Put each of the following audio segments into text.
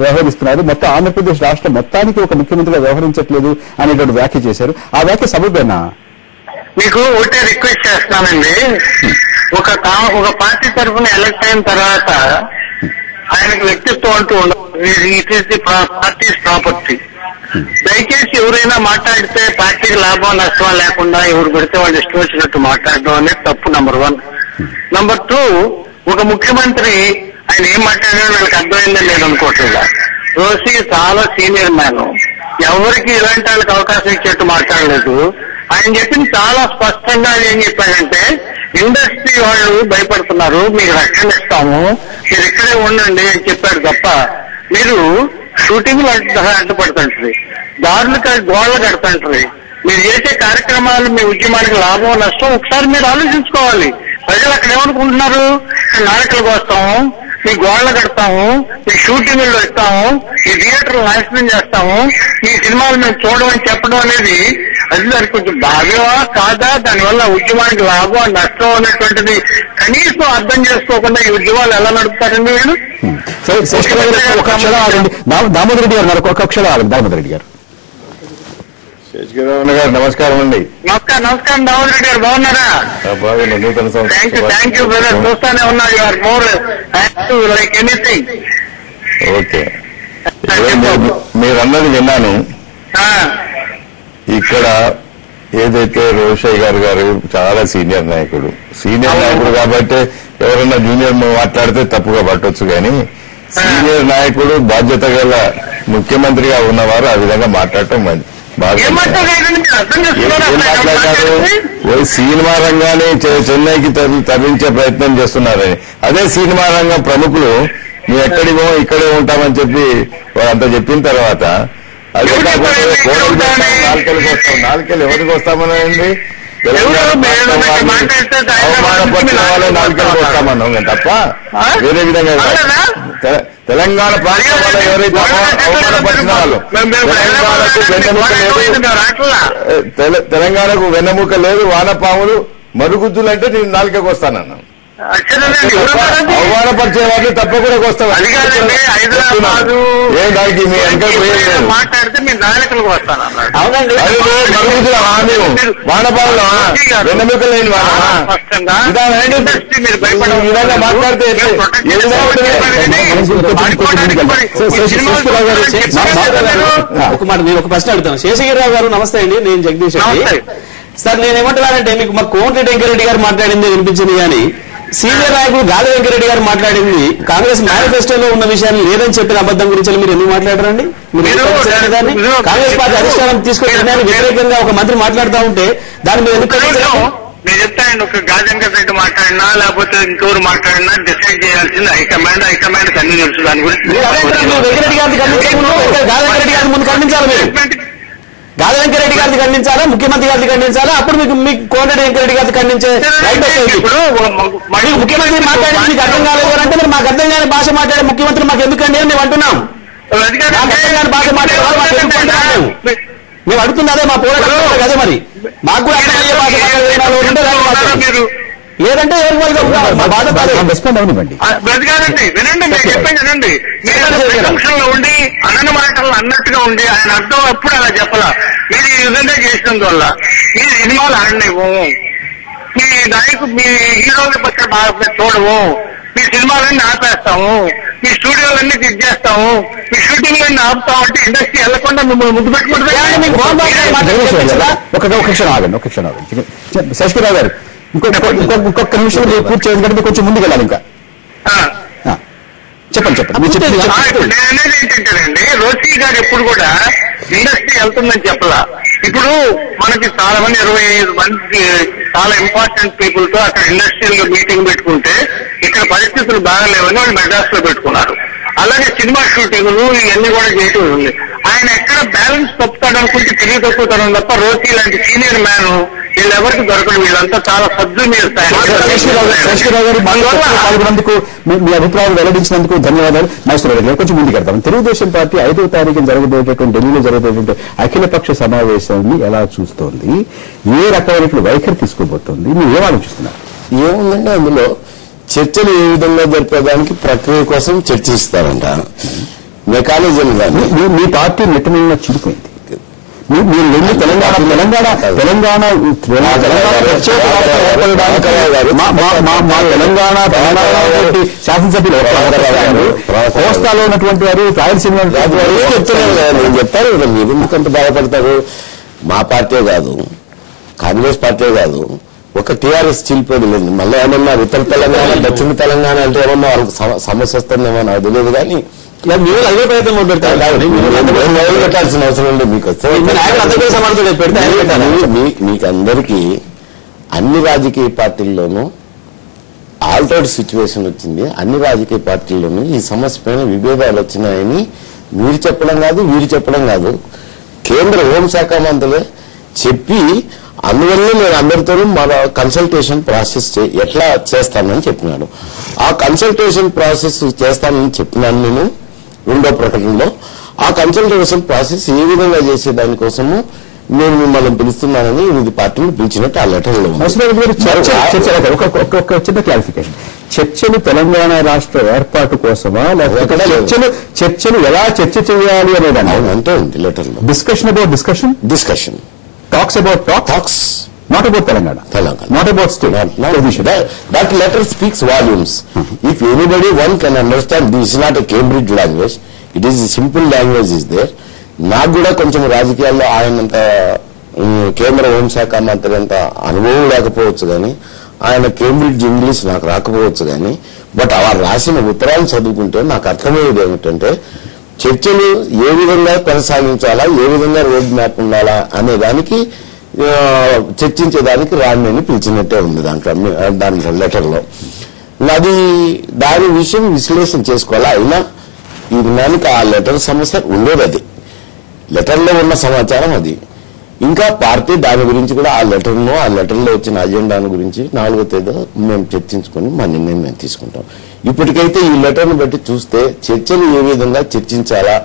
వ్యవహరిస్తున్నారు, మొత్తం ఆంధ్రప్రదేశ్ రాష్ట్రం మొత్తానికి ఒక ముఖ్యమంత్రిగా వ్యవహరించట్లేదు అనేటువంటి వ్యాఖ్య చేశారు. ఆ వ్యాఖ్య సబబేనా? మీకు ఒకటే రిక్వెస్ట్ చేస్తున్నానండి, ఒక పార్టీ తరఫున ఎలక్ట్ అయిన తర్వాత ఆయనకు వ్యక్తిత్వం అంటూ ఉండదు. It is the parties property. దయచేసి ఎవరైనా మాట్లాడితే పార్టీకి లాభం నష్టం లేకుండా ఎవరు పెడితే వాళ్ళు ఇష్టం వచ్చినట్టు మాట్లాడడం అనేది తప్పు. నంబర్ 1. నంబర్ 2, ఒక ముఖ్యమంత్రి ఆయన ఏం మాట్లాడాడో వీళ్ళకి అర్థమైందని నేను అనుకోవట్లేదు. రోసీ చాలా సీనియర్ మ్యాన్, ఎవరికి ఇలాంటి వాళ్ళకి అవకాశం ఇచ్చేట్టు మాట్లాడలేదు. ఆయన చెప్పింది చాలా స్పష్టంగా ఏం చెప్పాడంటే, ఇండస్ట్రీ వాళ్ళు భయపడుతున్నారు, మీకు రక్షణ ఇస్తాము, మీరు ఇక్కడే ఉండండి అని చెప్పాడు తప్ప మీరు షూటింగ్లు అడ్డుపడుతుంటది, దారులకు గోడలు కడుతుంటది. మీరు చేసే కార్యక్రమాలు మీ ఉద్యమానికి లాభం నష్టం ఒకసారి మీరు ఆలోచించుకోవాలి. ప్రజలు అక్కడ ఏమనుకుంటున్నారు, నాయకులకు వస్తాము, మీ గోడలు కడతాము, మీ షూటింగ్లు ఇస్తాము, మీ థియేటర్లు నాశనం చేస్తాము, మీ సినిమాలు మేము చూడమని చెప్పడం అనేది అది దానికి కొంచెం బాధవా కాదా? దానివల్ల ఉద్యమానికి లాభం నష్టం అనేటువంటిది కనీసం అర్థం చేసుకోకుండా ఈ ఉద్యమాలు ఎలా నడుపుతారండి వీళ్ళు? దామోదర్ రెడ్డి గారు ఒక క్షణం ఆగండి. దామోదర్ రెడ్డి గారు. శేషగిరి గారు నమస్కారం అండి. నమస్కారం దామోదర్ రెడ్డి గారు, బాగున్నారా? బాగున్నా. నూతన థ్యాంక్ యూ బ్రదర్, చూస్తానే ఉన్నా. You are more active like anything. Okay, మీరన్నది విన్నాను. ఇక్కడ ఏదైతే రోషయ్య గారు చాలా సీనియర్ నాయకుడు కాబట్టి ఎవరైనా జూనియర్ మాట్లాడితే తప్పుగా పట్టొచ్చు, కానీ సీనియర్ నాయకుడు బాధ్యత గల ముఖ్యమంత్రిగా ఉన్నవారు ఆ విధంగా మాట్లాడటం మాట్లాడారు. సినిమా రంగాన్ని చెన్నైకి తరలించే ప్రయత్నం చేస్తున్నారని, అదే సినిమా రంగం ప్రముఖులు మేము ఎక్కడికో ఇక్కడే ఉంటామని చెప్పి అంత చెప్పిన తర్వాత అదే కాకుండా నాలుకెళ్ళి ఎవరికి వస్తామనండి, అవమానపరిచిన వాళ్ళే నాలుకెళ్ళకి వస్తామన్నాం తప్ప వేరే విధంగా తెలంగాణ ప్రాంతం వల్ల ఎవరైతే అవమానపరిచిన వాళ్ళు, తెలంగాణకు వెన్నెముక లేదు, వానపాములు మరుగుజ్జులు అంటే నేను నాలుకకి వస్తానన్నాను. అవమానపరిచే వాళ్ళు తప్పకుండా వస్తాం. దానికి మీ మాట్లాడితే మీరు నాయకులకు వస్తాను. మరుగుజ్జుల హామీ వానపాములు వెన్నెముక లేని విధంగా మాట్లాడితే ఒక మాట నేను ఒక ప్రశ్న అడుగుతాను. శేషగిరిరావు గారు నమస్తే అండి, నేను జగదీష్ అండి. సార్ నేనేమంటున్నానంటే, మీకు మా కోమటిరెడ్డి వెంకరెడ్డి గారు మాట్లాడింది వినిపించింది, కానీ సీనియర్ నాయకుడు గాలి వెంకరెడ్డి గారు మాట్లాడింది కాంగ్రెస్ మేనిఫెస్టోలో ఉన్న విషయాన్ని లేదని చెప్పిన అబద్ధం గురించి మీరు ఎందుకు మాట్లాడారండి? కాంగ్రెస్ పార్టీ అధిష్టానం తీసుకునే నిర్ణయానికి వ్యతిరేకంగా ఒక మంత్రి మాట్లాడుతూ ఉంటే దాని మీద ఎందుకు నేను చెప్తాను. ఒక గాజంకర్ రెడ్డి మాట్లాడినా లేకపోతే ఇంకెవరు మాట్లాడినా డిసైడ్ చేయాల్సింది హైకమాండ్. హైకమాండ్ అన్ని తెలుసు దాని గురించి. వెంకరెడ్డి గారిని గాజంకర్ గారి ముందు ఖండించాలి, మీరు గాలి వెంకరెడ్డి గారిని ఖండించాలా, ముఖ్యమంత్రి గారిని ఖండించాలా? అప్పుడు మీకు కోమటిరెడ్డి వెంకరెడ్డి గారిని ఖండించే రైట్ వస్తుంది. ఇప్పుడు ముఖ్యమంత్రి మాట్లాడి మీకు అర్థం కాలేదు అంటే మీరు మాకు అర్థం కాని భాష మాట్లాడే ముఖ్యమంత్రి మాకు ఎందుకండి అని మేము అంటున్నాం. అర్థం కాని భాష మాట్లాడే మేము అడుగుతుంది అదే, మా పోరాటం అదే. మరి మాకు కూడా అర్థమయ్యే భాష లేదంటే రెస్పాండ్ అవ్వండి. వినండి, మీరు చెప్పండి వినండి. మీరు ఉండి అన్న మాటలు అన్నట్టుగా ఉండి ఆయన అర్థం అప్పుడు అలా చెప్పాలా. మీరు ఈ విధంగా చేసినందువల్ల మీ సినిమాలు ఆడలేవు, మీ నాయకు మీ హీరోల పక్కన బాగా చూడవు, మీ సినిమాలన్నీ ఆపేస్తాము, మీ స్టూడియోలన్నీ చెక్ చేస్తాము, మీ షూటింగ్లన్నీ ఆపుతామంటే ఇండస్ట్రీ వెళ్లకుండా మిమ్మల్ని ముద్దు పెట్టుకుంటుంది. ఒక క్షణం ఆగండి శశిరావు గారు, ఇంకొక నిమిషం పూర్తి చేయడం కంటే కొంచెం ముందుకు వెళ్ళాలి. ఇంకా చెప్పండి. నేను అనేది ఏంటంటేనండి, రోషి గారు ఎప్పుడు కూడా ఇండస్ట్రీ వెళ్తుందని చెప్పలా. ఇప్పుడు మనకి చాలా మంది 25 మంది చాలా ఇంపార్టెంట్ పీపుల్ తో అక్కడ ఇండస్ట్రియల్ మీటింగ్ పెట్టుకుంటే ఇక్కడ పరిస్థితులు బాగాలేవని వాళ్ళు మెడ్రాస్ లో పెట్టుకున్నారు. అలాగే సినిమా షూటింగ్లు ఇవన్నీ కూడా చేయటం ఉంది. ఆయన ఎక్కడ బ్యాలెన్స్ తప్పుతాడు అనుకుంటే తిరిగి తప్పుతాడు తప్ప రోషి లాంటి సీనియర్ మ్యాన్ వీళ్ళెవరికి దొరకదు. వీళ్ళంతా చాలా పాల్గొన్నందుకు మీ అభిప్రాయాలు వెల్లడించినందుకు ధన్యవాదాలు. నాగేశ్వరరావు గారు కొంచెం ముందుకు వెళ్తాం. తెలుగుదేశం పార్టీ 5వ తారీఖున జరగబోయేటటువంటి ఢిల్లీలో జరగబోయేటువంటి అఖిలపక్ష సమావేశాన్ని ఎలా చూస్తోంది, ఏ రకమైనటువంటి వైఖరి తీసుకోబోతోంది, మీరు ఏం ఆలోచిస్తున్నారు? ఏముందంటే అందులో చర్చలు ఏ విధంగా జరిపేదానికి ప్రక్రియ కోసం చర్చిస్తారంట. మెకానిజం కానీ మీ పార్టీ నెట్టనిన్న చిరిపోయింది. మీరు వెళ్ళి తెలంగాణ శాసనసభ్యులు కోస్తాలో ఉన్నటువంటి వారు రాయలసీమ నేను చెప్తాను. మీరు ఎందుకంత బాధపడతారు? మా పార్టీ కాదు, కాంగ్రెస్ పార్టీ కాదు, ఒక టీఆర్ఎస్ చీలిపోయింది లేదు. మళ్ళీ ఏమన్నా ఉత్తర తెలంగాణ దక్షిణ తెలంగాణ అంటే ఏమన్నా వాళ్ళకి సమస్య వస్తుందేమో నాకు తెలియదు. కానీ పెట్టాల్సిన అవసరం ఉంది. మీకు అందరికీ అన్ని రాజకీయ పార్టీల్లోనూ ఆల్టర్డ్ సిచ్యువేషన్ వచ్చింది. అన్ని రాజకీయ పార్టీల్లోనూ ఈ సమస్య పైన విభేదాలు వచ్చినాయని మీరు చెప్పడం కాదు, వీరు చెప్పడం కాదు, కేంద్ర హోంశాఖ మంత్రులే చెప్పి అందువల్లే నేను అందరితోనూ మన కన్సల్టేషన్ ప్రాసెస్ ఎట్లా చేస్తానని చెప్పినాడు. ఆ కన్సల్టేషన్ ప్రాసెస్ చేస్తానని చెప్పినాను నేను రెండో ప్రకటనలో. ఆ కన్సల్టేషన్ ప్రాసెస్ ఏ విధంగా చేసే దానికోసము నేను మిమ్మల్ని పిలుస్తున్నానని 8 పార్టీలు పిలిచినట్టు ఆ లెటర్లో ఒక చిన్న క్లారిఫికేషన్. చర్చలు తెలంగాణ రాష్ట్ర ఏర్పాటు కోసమా, లేకపోతే చర్చలు ఎలా చర్చ చేయాలి అనేదాన్ని అంటే ఉంది లెటర్లో. Discussion about discussion, talks about talks, not about Telangana, not about state. That letter speaks volumes. If anybody one can understand, this is not a Cambridge language. It is a simple language is there. నాకు కూడా కొంచెం రాజకీయాల్లో ఆయనంత కేంద్ర హోంశాఖ మంత్రి అంత అనుభవం లేకపోవచ్చు కానీ, ఆయన కేంబ్రిడ్జ్ ఇంగ్లీష్ నాకు రాకపోవచ్చు కానీ, బట్ వారు రాసిన ఉత్తరాలు చదువుకుంటే నాకు అర్థమయ్యేది ఏమిటంటే చర్చలు ఏ విధంగా కొనసాగించాలా, ఏ విధంగా రోడ్ మ్యాప్ ఉండాలా అనే దానికి చర్చించేదానికి రాణిని పిలిచినట్టే ఉంది దాంట్లో లెటర్లో. అది దాని విషయం విశ్లేషణ చేసుకోవాలా. అయినా ఈ దినానికి ఆ లెటర్ సమస్య ఉండేది. అది లెటర్లో ఉన్న సమాచారం అది. ఇంకా పార్టీ దాని గురించి కూడా ఆ లెటర్లో వచ్చిన అజెండాను గురించి 4వ తేదీ మేము చర్చించుకొని మా నిర్ణయం మేము తీసుకుంటాం. ఇప్పటికైతే ఈ లెటర్ను బట్టి చూస్తే చర్చలు ఏ విధంగా చర్చించాలా,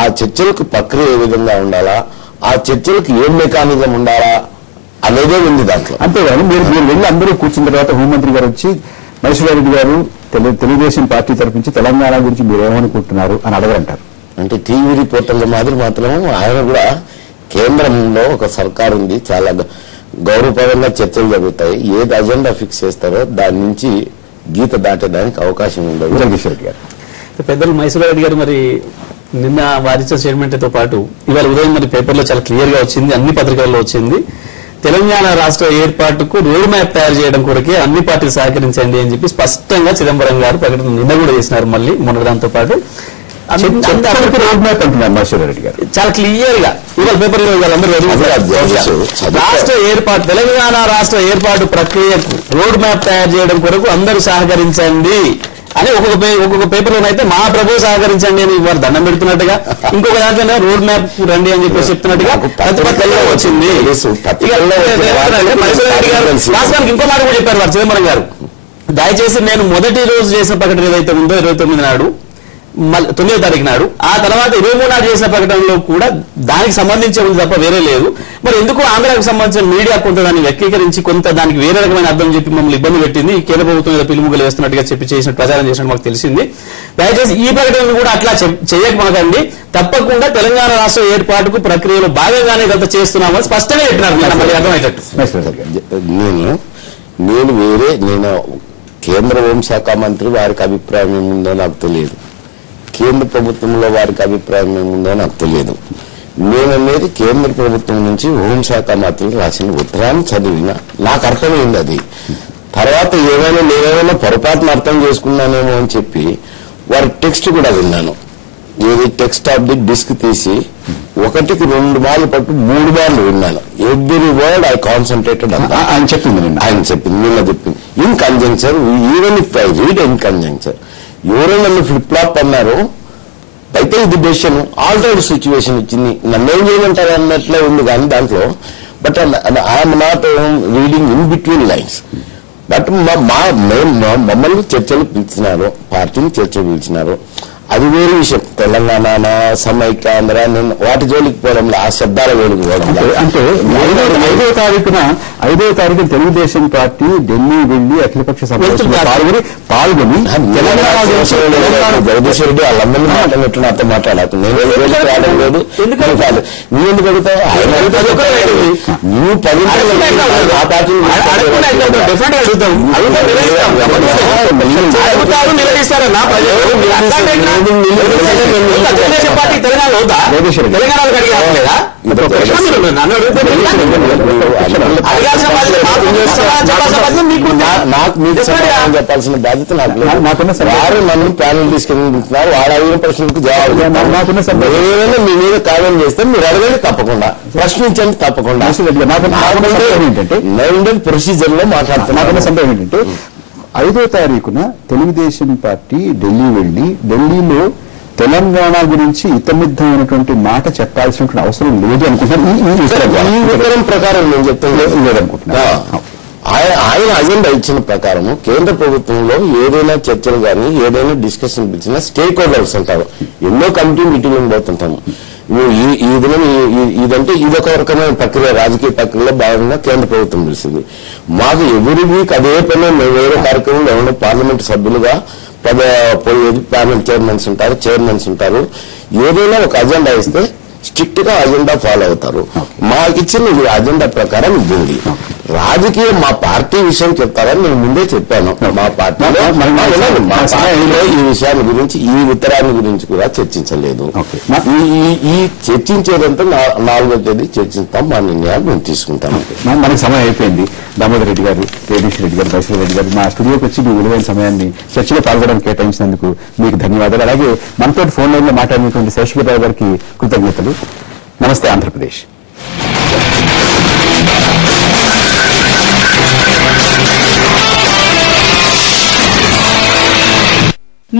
ఆ చర్చలకు ప్రక్రియ ఏ విధంగా ఉండాలా, ఆ చర్చలకు ఏం మెకానిజం ఉండాలా అనేదే ఉంది దాంట్లో. అంతేగాని మీరు వెళ్ళి అందరూ కూర్చున్న తర్వాత హోంమంత్రి గారు వచ్చి మహేశ్వర రెడ్డి గారు తెలుగుదేశం పార్టీ తరఫు నుంచి తెలంగాణ గురించి మీరు ఏమనుకుంటున్నారు అని అడగరంటారు. అంటే టీవీ రిపోర్టర్ల మాదిరి మాత్రం ఆయన కూడా కేంద్రంలో ఒక సర్కారు ఉంది, చాలా గౌరవపరంగా చర్చలు జరుగుతాయి. ఏది అజెండా ఫిక్స్ చేస్తారో దాని నుంచి గీత దాటేదానికి అవకాశం ఉండదు. జగదీశ్వర్ రెడ్డి గారు, పెద్దలు మహేశ్వర రెడ్డి గారు మరి నిన్న వారిచ్చిన స్టేట్మెంట్ తో పాటు ఇవాళ ఉదయం మరి పేపర్లో చాలా క్లియర్ గా వచ్చింది, అన్ని పత్రికల్లో వచ్చింది, తెలంగాణ రాష్ట్ర ఏర్పాటుకు రోడ్ మ్యాప్ తయారు చేయడం కొరకే అన్ని పార్టీలు సహకరించండి అని చెప్పి స్పష్టంగా చిదంబరం గారు ప్రకటన నిన్న కూడా చేసినారు. మళ్ళీ మొన్న దాంతో పాటు రోడ్ మ్యాప్ అంటున్నారు మహేశ్వర రెడ్డి గారు చాలా క్లియర్ గా ఇవాళ పేపర్లో రాష్ట్ర ఏర్పాటు, తెలంగాణ రాష్ట్ర ఏర్పాటు ప్రక్రియకు రోడ్ మ్యాప్ తయారు చేయడం కొరకు అందరూ సహకరించండి అని ఒక్కొక్క పేపర్లోనైతే మా ప్రభు సహకరించండి అని వారు దండం పెడుతున్నట్టుగా, ఇంకొక దాంట్లో రోడ్ మ్యాప్ రండి అని చెప్పి చెప్తున్నట్టుగా ప్రతిపక్షంలో వచ్చింది. రాష్ట్రానికి ఇంకో మాట కూడా చెప్పారు వారు చిదంబరం గారు. దయచేసి నేను మొదటి రోజు చేసిన ప్రకటన ఏదైతే ఉందో 29 నాడు 9వ తారీఖు నాడు, ఆ తర్వాత 23 నాడు చేసిన ప్రకటనలో కూడా దానికి సంబంధించి ఉంది తప్ప వేరే లేదు. మరి ఎందుకు ఆంధ్రాకు సంబంధించిన మీడియా కొంత దాన్ని వ్యక్తీకరించి కొంత దానికి వేరే రకమైన అర్థం చెప్పి మమ్మల్ని ఇబ్బంది పెట్టింది, కేంద్ర ప్రభుత్వం మీద పిలుముగలు వేస్తున్నట్టుగా చెప్పి చేసిన ప్రచారం చేసినట్టు మాకు తెలిసింది. దయచేసి ఈ ప్రకటనను కూడా అట్లా చేయకమాకండి, తప్పకుండా తెలంగాణ రాష్ట్ర ఏర్పాటుకు ప్రక్రియలో భాగంగానే గత చేస్తున్నామని స్పష్టంగా చెప్పినారు. మళ్ళీ అర్థమయ్యేటట్టు నేను కేంద్ర హోంశాఖ మంత్రి వారికి అభిప్రాయం ఏముందో నాకు తెలియదు, కేంద్ర ప్రభుత్వంలో వారికి అభిప్రాయం ఏముందో నాకు తెలియదు. నేననేది కేంద్ర ప్రభుత్వం నుంచి హోంశాఖ మంత్రులు రాసిన ఉత్తరాన్ని చదివిన నాకు అర్థమైంది. అది తర్వాత నేనేమైనా పొరపాటును అర్థం చేసుకున్నానేమో అని చెప్పి వారి టెక్స్ట్ కూడా విన్నాను. ఏది టెక్స్ట్ ఆఫ్ ది డిస్క్ తీసి 1కి 2 మార్లు పట్టు 3 మార్లు విన్నాను. ఎవ్రీ వర్డ్ ఐ కాన్సన్ట్రేటెడ్ ఆయన చెప్పింది నిన్న చెప్పింది. In conjunction, even if I read in conjunction, ఎవరో నన్ను ఫ్లిప్ ఫ్లాప్ అన్నారు, అయితే ఇది డెసిషన్ ఆల్టర్డ్ సిచ్యువేషన్ ఇచ్చింది, నన్ను ఏం చేయమంటారు అన్నట్లే ఉంది కానీ దాంట్లో. But I'm not reading in between lines. But మమ్మల్ని చర్చలు పిలిచినారు, పార్టీని చర్చలు పిలిచినారు, అది వేరే విషయం. తెలంగాణ సమైక్యాంధ్ర నేను వాటి జోలికి పోవడంలో ఆ శబ్దాల జోలికి పోవడంలో అంటే 5వ తారీఖున తెలుగుదేశం పార్టీ ఢిల్లీ వెళ్లి అఖిలపక్ష సమావేశంలో పాల్గొని జగదీశ్వర రెడ్డి వాళ్ళందరినీ మాట్లాడినట్టు నాతో మాట్లాడకు నేను రావడం లేదు నువ్వు ఎందుకు అడుగుతావు నువ్వు 10 ఆ పార్టీ నాకు మీకు చెప్పాల్సిన బాధ్యత నాకు వారు నన్ను ప్యానల్ తీసుకెళ్తున్నారు వాడు అడిగిన ప్రశ్నలకు జవాబు ఏమైనా మీ మీద కామెంట్ చేస్తే మీరు అడగండి తప్పకుండా ప్రశ్నించండి తప్పకుండా ఏంటంటే ప్రొసీజర్ లో మాట్లాడుతున్నా సందేహం ఏంటంటే 5వ తారీఖున తెలుగుదేశం పార్టీ ఢిల్లీ వెళ్లి ఢిల్లీలో తెలంగాణ గురించి ఇతమిద్దమైనటువంటి మాట చెప్పాల్సినటువంటి అవసరం లేదు అనుకుంటున్నాను. ఈ ఉత్తరం ప్రకారం నేను చెప్తాను లేదనుకుంటున్నా. ఆయన అజెండా ఇచ్చిన ప్రకారం కేంద్ర ప్రభుత్వంలో ఏదైనా చర్చలు కానీ ఏదైనా డిస్కషన్ ఇచ్చినా స్టేక్ హోల్డర్స్ అంటారు. ఎన్నో కమిటీ మీటింగ్లు పోతుంటాము. ఈ దినం ఇదంటే ఇదొక రకమైన ప్రక్రియ, రాజకీయ ప్రక్రియలో భాగంగా కేంద్ర ప్రభుత్వం పిలిచింది. మాకు ఎవరి వీక్ అదే పని మేము వేరే కార్యక్రమంలో ఎవరైనా పార్లమెంట్ సభ్యులుగా పోయేది ప్యానల్ చైర్మన్స్ ఉంటారు. ఏదైనా ఒక అజెండా ఇస్తే స్ట్రిక్ట్ గా అజెండా ఫాలో అవుతారు. మాకిచ్చిన అజెండా ప్రకారం ఇది ఉంది. రాజకీయం మా పార్టీ విషయం చెప్తారని నేను ముందే చెప్పాను. మా పార్టీలో ఈ విషయాన్ని గురించి ఈ ఉత్తరాన్ని గురించి కూడా చర్చించలేదు. ఈ చర్చించేదంతా 4వ తేదీ చర్చిస్తాం. మా నిర్ణయాలు మేము తీసుకుంటాం. మనకి సమయం అయిపోయింది. దామోదర్ రెడ్డి గారు, జగదీశ్వర రెడ్డి గారు, బైశ్వర రెడ్డి గారు మా స్టూడియోకి వచ్చి మీ విలువైన సమయాన్ని చర్చలో పాల్గొనడానికి కేటాయించినందుకు మీకు ధన్యవాదాలు. అలాగే మనతో ఫోన్ లైన్ లో మాట్లాడినటువంటి శేషగిరిరావు గారికి కృతజ్ఞతలు. నమస్తే Andhra Pradesh.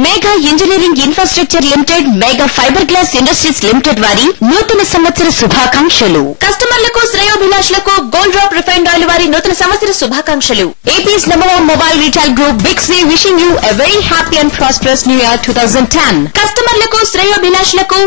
Mega engineering infrastructure limited, mega fibre glass industries limited వారి నూతన సంవత్సర శుభాకాంక్షలు. కస్టమర్లకు, శ్రేయోభిలాషులకు గోల్డ్ డ్రాప్ రిఫైన్డ్ ఆయిల్ వారి నూతన సంవత్సర శుభాకాంక్షలు. APIs #1 mobile retail group big C wishing you a very happy and prosperous new year 2010. కస్టమర్లకు, శ్రేయోభిలాషులకు